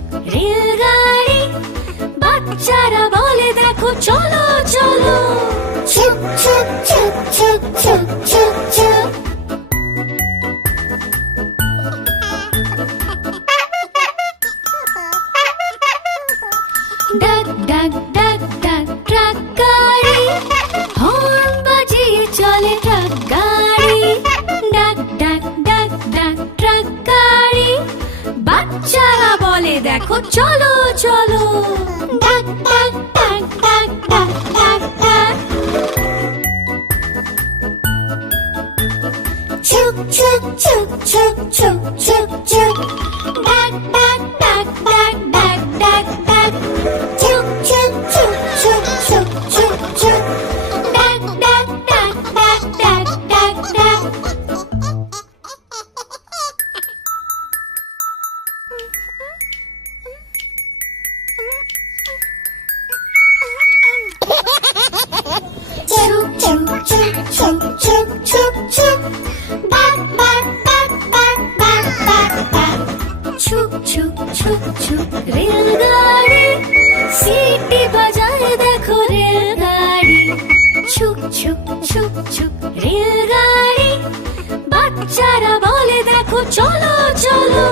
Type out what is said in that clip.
ছুক রেলগাড়ি, বাচ্চারা বলে দেখো চলো চলো। ছুক ছুক ছুক ছুক ছুক ছুক ছুক। ডাক ডাক ডাক ডাক ট্রাক গাড়ি, হর্ন বাজিয়ে চলে ট্রাক গাড়ি। ডাক ডাক ডাক ডাক ট্রাক গাড়ি, বাচ্চারা বলে দেখো চলো চলো। ডাক ডাক ডাক ডাক ডাক ডাক ডাক। ছুক ছুক ছুক ছুক ছুক ছুক ছুক। ডাক ডাক ডাক ডাক ডাক ডাক ডাক। ছুক ছুক ছুক ছুক ছুক ছুক ছুক। ডাক ডাক ডাক ডাক ডাক ডাক ডাক। ছুক ছুক ছুক ছুক ছুক ছুক ছুক। বাক বাক বাক বাক বাক বাক বাক। ছুক ছুক ছুক ছুক রেলগাড়ি, সিটি বাজায় দেখো রেলগাড়ি। ছুক ছুক ছুক ছুক রেলগাড়ি, বাচ্চারা বলে দেখো চলো চলো।